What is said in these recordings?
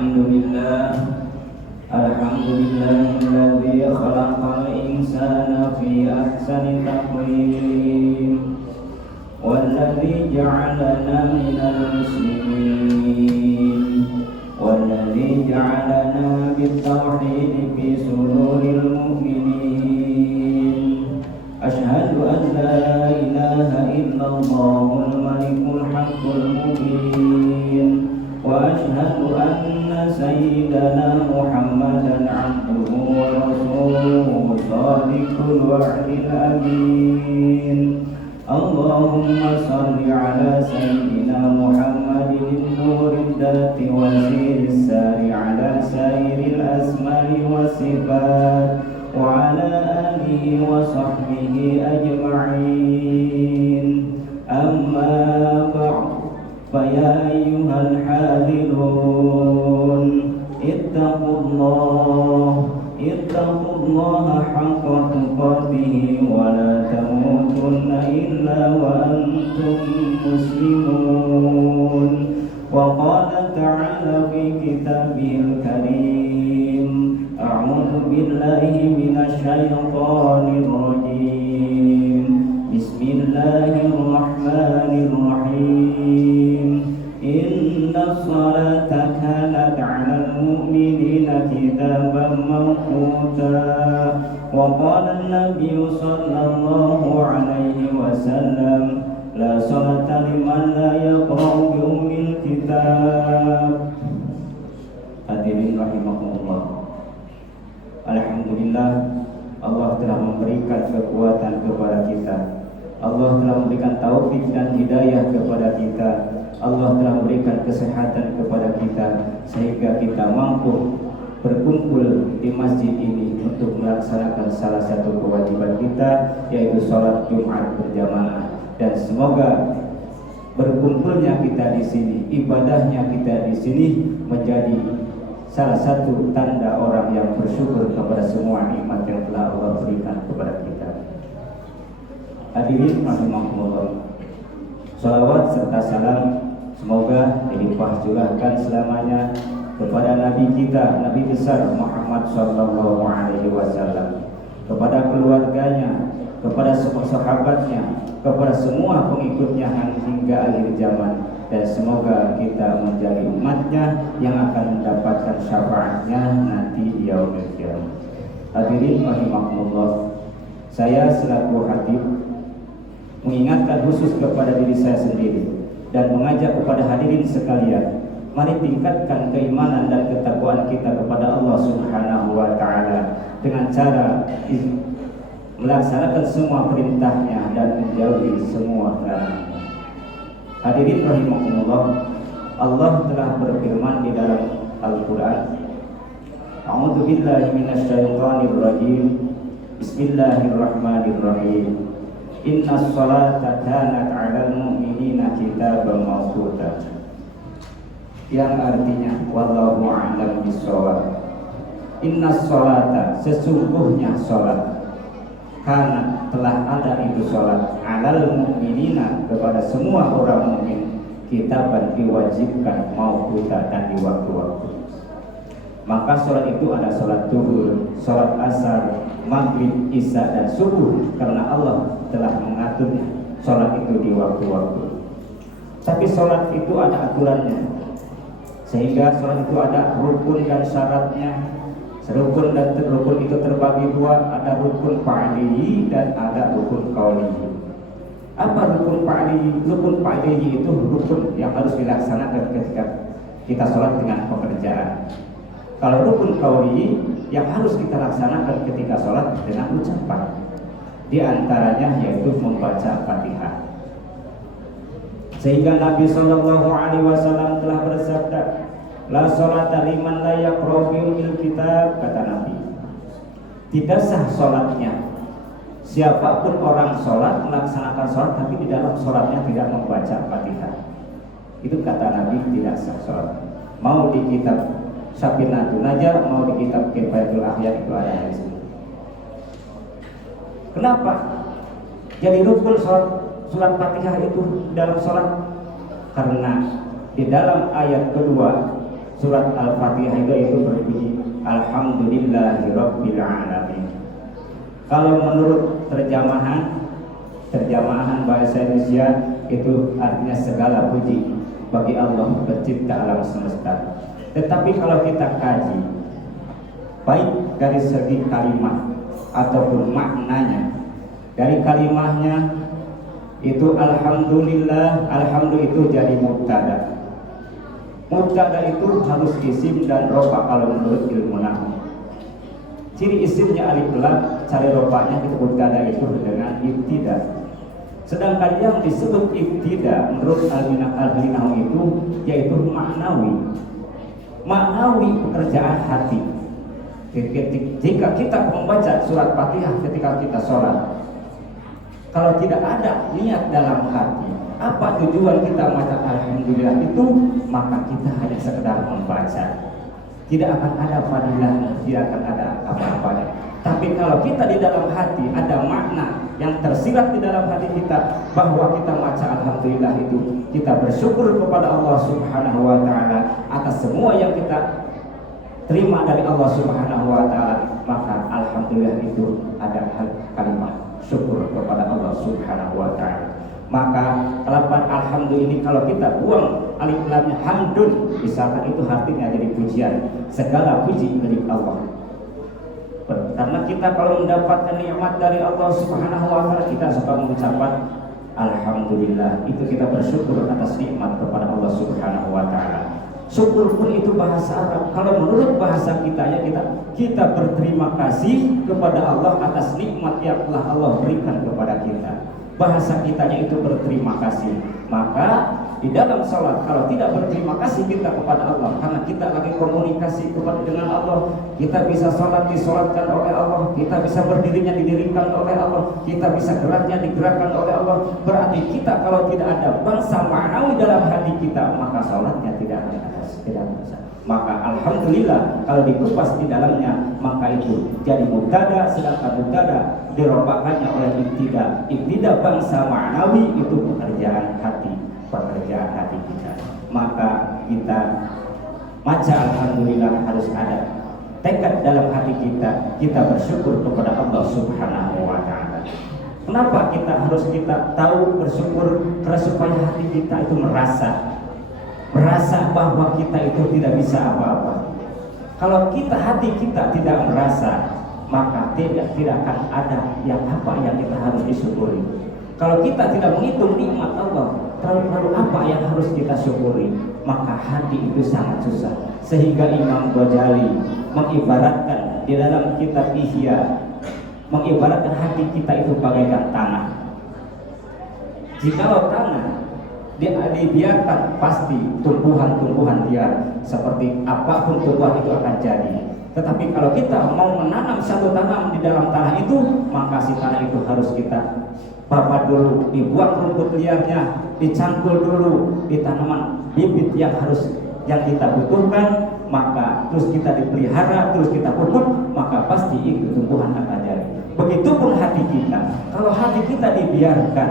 Alhamdulillahilladzi khalaqal insana fi ahsani taqwim walladzi ja'alana minal muslimin walladzi ja'alana bit-tauhid fi suduril mu'minin. Ashhadu an la ilaha illallahul malikul haqqul mubin wa ashhadu anna sayyidana Muhammadan abduhu wa rasuluhu shadiqul wa'dil amin. Allahumma salli ala sayyidina Muhammadin nurid dati wa siris sari ala sairil asma'i wa sifat wa ala alihi wa sahbihi ajma'in. Amma ba'd. Faya ayyuhal hadirun ittaqullaha haqqa tuqatih wa la tamutunna illa wa antum muslimun. Wa qala ta'ala fi kitabihil karim, a'udzu billahi minasy syaithanir rajim. Bismillahirrahmanirrahim. Inna salata kanat 'alal mu'minina kitaban mawquta. Wa qala an-nabiyyu sallallahu alaihi wasallam, la salata liman la yaqra'u bi ummil kitab. Hadirin rahimakumullah. Alhamdulillah, Allah telah memberikan kekuatan kepada kita. Allah telah memberikan taufik dan hidayah kepada kita. Allah telah memberikan kesehatan kepada kita sehingga kita mampu berkumpul di masjid ini untuk melaksanakan salah satu kewajiban kita, yaitu sholat Jumat berjamaah. Dan semoga berkumpulnya kita di sini, ibadahnya kita di sini menjadi salah satu tanda orang yang bersyukur kepada semua nikmat yang telah Allah berikan kepada kita. Hadirin rahimakumullah. Salawat serta salam semoga dilimpah curahkan selamanya kepada Nabi kita, Nabi besar Muhammad sallallahu alaihi wasallam, kepada keluarganya, kepada semua sahabatnya, kepada semua pengikutnya hingga akhir zaman. Dan semoga kita menjadi umatnya yang akan mendapatkan syafaatnya nanti di yaumil qiyamah. Hadirin rahimakumullah, saya selaku khatib mengingatkan khusus kepada diri saya sendiri dan mengajak kepada hadirin sekalian, mari tingkatkan keimanan dan ketakwaan kita kepada Allah Subhanahu wa taala dengan cara melaksanakan semua perintahnya dan menjauhi semua larangannya. Hadirin rahimakumullah, Allah telah berfirman di dalam Al-Qur'an, A'udzu billahi minasyaitonir rajim. Bismillahirrahmanirrahim. Innas salata kanat 'alal mu'minina kitaban mawquta. Yang artinya wallahu a'lam bissawab. Innas salata, sesungguhnya salat, karena telah ada itu salat, 'alal mu'minina, kepada semua orang mukmin, kitaban diwajibkan, mawquta, dan di waktu-waktu. Maka salat itu ada salat zuhur, salat asar, maghrib, isya, dan subuh, karena Allah telah mengatur salat itu di waktu-waktu. Tapi salat itu ada aturannya, sehingga salat itu ada rukun dan syaratnya. Rukun dan rukun itu terbagi dua, ada rukun fa'li dan ada rukun qauli. Apa rukun fa'li? Rukun fa'li itu rukun yang harus dilaksanakan ketika kita salat dengan pekerjaan. Kalau rukun qauli yang harus kita laksanakan ketika salat dengan ucapan, di antaranya yaitu membaca Fatihah. Sehingga Nabi sallallahu alaihi wasallam telah bersabda, la sholata liman la yaqra'u bil kitab, kata Nabi. Tidak sah sholatnya siapapun orang sholat, melaksanakan sholat tapi di dalam sholatnya tidak membaca Fatihah. Itu kata Nabi, tidak sah sholat. Mau di kitab Safinatun Najah, mau di kitab Kifayatul Ahya, itu ada di sini. Kenapa? Jadi rukun surat Fatihah itu dalam sholat, karena di dalam ayat kedua surat Al-Fatihah itu berbunyi Alhamdulillahirabbil alamin. Kalau menurut terjemahan bahasa Indonesia itu artinya segala puji bagi Allah pencipta alam semesta. Tetapi kalau kita kaji baik dari segi kalimat ataupun maknanya, dari kalimatnya itu alhamdulillah, alhamdulillah itu jadi mubtada. Mubtada itu harus isim dan rofa kalau menurut ilmu nahwu. Ciri isimnya alif lam, cari rofanya itu mubtada itu dengan ibtida. Sedangkan yang disebut ibtida menurut ahli nahwu itu yaitu maknawi. Maknawi pekerjaan hati. Jika kita membaca surat Fatihah ketika kita sholat, kalau tidak ada niat dalam hati, apa tujuan kita membaca alhamdulillah itu, maka kita hanya sekedar membaca. Tidak akan ada fadilahnya, tidak akan ada apa-apanya. Tapi kalau kita di dalam hati ada makna yang tersirat di dalam hati kita, bahwa kita baca alhamdulillah itu kita bersyukur kepada Allah Subhanahu wa taala atas semua yang kita terima dari Allah Subhanahu wa taala, maka alhamdulillah itu ada kalimat syukur kepada Allah Subhanahu wa taala. Maka lafaz alhamdulillah ini kalau kita buang alif lamnya hamdun, misalkan itu artinya jadi pujian, segala puji milik Allah. Karena kita kalau mendapatkan nikmat dari Allah Subhanahu wa taala, kita suka mengucapkan alhamdulillah. Itu kita bersyukur atas nikmat kepada Allah Subhanahu wa taala. Syukur pun itu bahasa Arab. Kalau menurut bahasa kita ya kita berterima kasih kepada Allah atas nikmat yang telah Allah berikan kepada kita. Bahasa kitanya itu berterima kasih. Maka di dalam sholat kalau tidak berterima kasih kita kepada Allah, karena kita lagi komunikasi dengan Allah, kita bisa sholat disolatkan oleh Allah, kita bisa berdirinya didirikan oleh Allah, kita bisa geraknya digerakkan oleh Allah. Berarti kita kalau tidak ada bangsa ma'nawi dalam hati kita, maka sholatnya tidak bisa. Maka alhamdulillah kalau dikupas di dalamnya, maka itu jadi mubtada, sedangkan mubtada dirobakannya oleh ibtida. Ibtida bangsa ma'nawi itu pekerjaan hati kita. Maka kita baca alhamdulillah harus ada tekad dalam hati kita bersyukur kepada Allah Subhanahu wa taala. Kenapa kita tahu bersyukur? Karena supaya hati kita itu merasa bahwa kita itu tidak bisa apa-apa. Kalau hati kita tidak merasa, maka tidak akan ada yang kita harus disyukuri. Kalau kita tidak menghitung nikmat Allah, lalu apa yang harus kita syukuri, maka hati itu sangat susah. Sehingga Imam Ghazali mengibaratkan di dalam kitab Ihya, mengibaratkan hati kita itu bagaikan tanah. Jikalau tanah dibiarkan, pasti tumbuhan-tumbuhan liar seperti apapun tumbuhan itu akan jadi. Tetapi kalau kita mau menanam satu tanam di dalam tanah itu, maka si tanah itu harus kita babat dulu, dibuang rumput liarnya, dicangkul dulu di tanaman bibit yang kita butuhkan, maka terus kita dipelihara, terus kita pupuk, maka pasti itu tumbuhan akan jadi. Begitupun hati kita, kalau hati kita dibiarkan,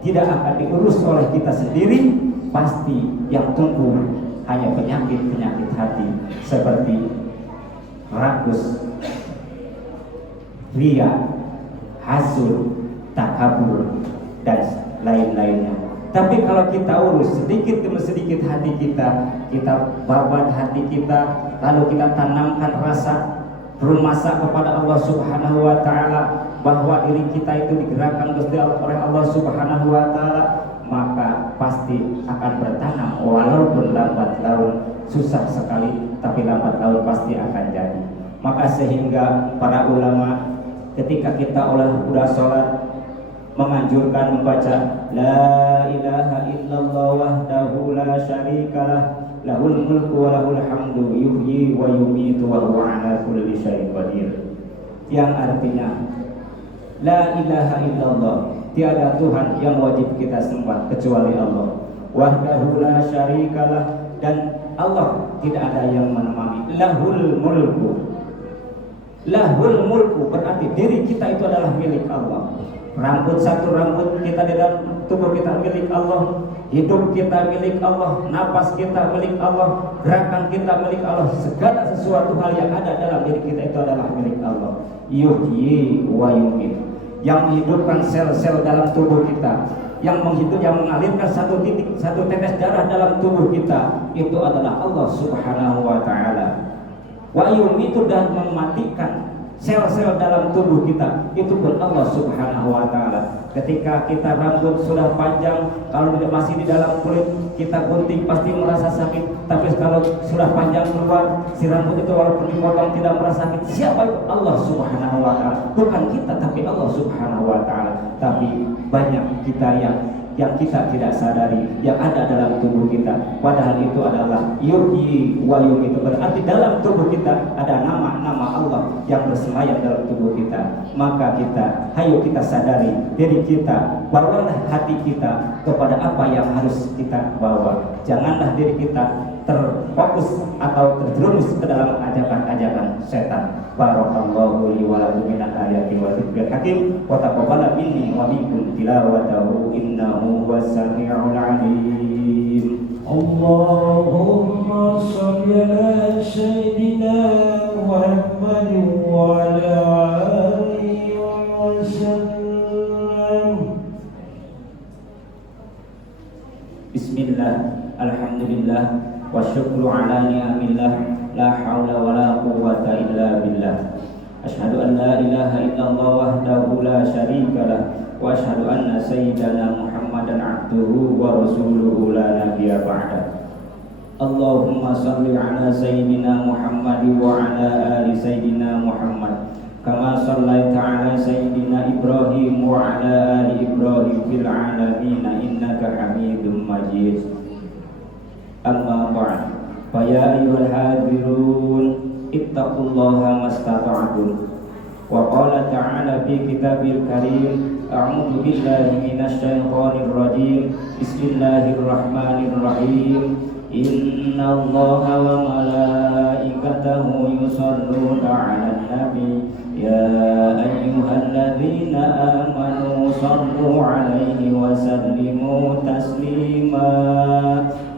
tidak akan diurus oleh kita sendiri, pasti yang tumbuh hanya penyakit hati seperti rakus, riya, hasud, takabur, dan lain-lainnya. Tapi kalau kita urus sedikit demi sedikit hati kita babat hati kita, lalu kita tanamkan rasa bermasa kepada Allah Subhanahu wa taala, bahwa diri kita itu digerakkan oleh Allah Subhanahu wa taala, maka pasti akan bertanam walaupun lambat laun, susah sekali, tapi lambat laun pasti akan jadi. Maka sehingga para ulama ketika kita udah sholat menganjurkan membaca la ilaha illallah wahdahu la syarikalah lahul mulku wa lahul hamdu yuhyi wa yumitu wa huwa ala kulli syai'in qadir, yang artinya la ilaha illallah, tiada Tuhan yang wajib kita sembah kecuali Allah, wahdahu la syarikalah, dan Allah tidak ada yang menemani, lahul mulku berarti diri kita itu adalah milik Allah. Satu rambut kita di dalam tubuh kita milik Allah, Hidup kita milik Allah, napas kita milik Allah, gerakan kita milik Allah. Segala sesuatu hal yang ada dalam diri kita itu adalah milik Allah. Yuhyi wa yumiit. Yang menghidupkan sel-sel dalam tubuh kita, yang mengalirkan satu tetes darah dalam tubuh kita, itu adalah Allah Subhanahu wa taala. Wa yumiitu, dan mematikan sel-sel dalam tubuh kita, itu pun Allah Subhanahu wa taala. Ketika kita rambut sudah panjang, kalau masih di dalam kulit kita gunting pasti merasa sakit. Tapi kalau sudah panjang keluar, si rambut itu walaupun dipotong tidak merasa sakit. Siapa itu? Allah Subhanahu wa taala. Bukan kita, tapi Allah Subhanahu wa taala. Tapi banyak kita yang kita tidak sadari yang ada dalam tubuh kita, padahal itu adalah yuhyi wa yumiit. Itu berarti dalam tubuh kita ada nama-nama Allah yang bersemayam dalam tubuh kita. Maka hayo kita sadari diri kita, bawalah hati kita kepada apa yang harus kita bawa. Janganlah diri kita terfokus atau terjerumus ke dalam ajakan-ajakan setan. Barakallahu li wa lakum min ayati wa dzikril hakim wa taqabbala minni wa minkum tilawatahu innahu was-sami'ul 'alim. Allahumma shalli ala sayyidina Muhammad wa ala alihi wa sallam. Bismillah, alhamdulillah, wa syukru ala ni'amillah, la haula wa la quwwata illa billah. Asyhadu an la ilaha illallah wahdahu la syarika lah, wa asyhadu anna sayyidana Muhammadan abduhu wa rasuluhu la nabiyya ba'da. Allahumma shalli ala sayyidina Muhammad wa ala ali sayyidina Muhammad kama shallaita ala sayyidina Ibrahim wa ala ali Ibrahim fil alamin innaka Hamidum Majid. Amma ba'd. Fa ya ayyuhal hadirun ittaqullaha mastata'tum. Wa qala ta'ala fi kitabil karim, a'udzu billahi minasy syaithanir rajim. Bismillahirrahmanirrahim. Innallaha wa malaikatahu yusholluna 'alan nabi ya ayyuhalladzina amanu shallu 'alaihi wa sallimu taslima.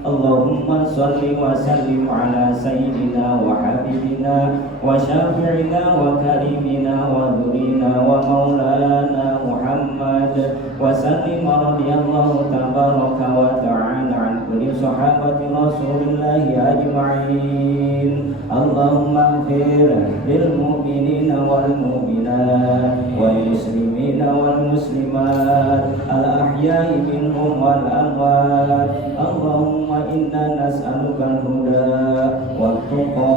Allahumma shalli wa sallim ala sayyidina wa habibina wa syafi'ina wa karimina wa dhurina wa maulana Muhammad wa sallim radhiyallahu tabaraka wa ta'ala an kulli sahabati rasulillahi ajma'in. Allahumma ighfir lil mu'minina wal mu'minat wal muslimina wal muslimat al ahya'i minhum wal amwat. Allahumma inna nas'aluka al-huda wat-tuqa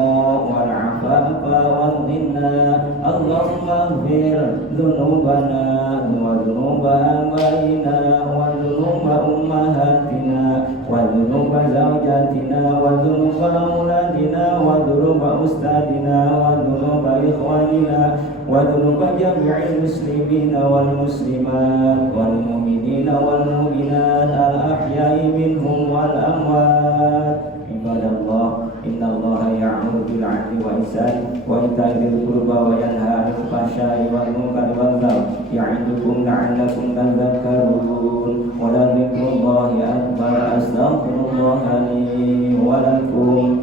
wal-'afafa wal-ghina. Allahumma ighfir dhunubana wa dhunuba abaina wa dhunuba ummahatina wa dhunuba zawjatina wa dhunuba auladina wa dhunuba ustadina wa dhunuba ikhwanina wa dhunuba jami'il muslimina wal muslimat wal mu'minina wal mu'minat al-ahya'i minhum wal amwat. Ibadallah, innallaha ya'muru bil 'adli wal ihsan wa ita'i dzil qurba wa yanha 'anil fahsya'i wal munkari wal baghi ya'idukum la'allakum tadhakkarun. Wa la dzikrullahi akbar. Astaghfirullaha li wa lakum.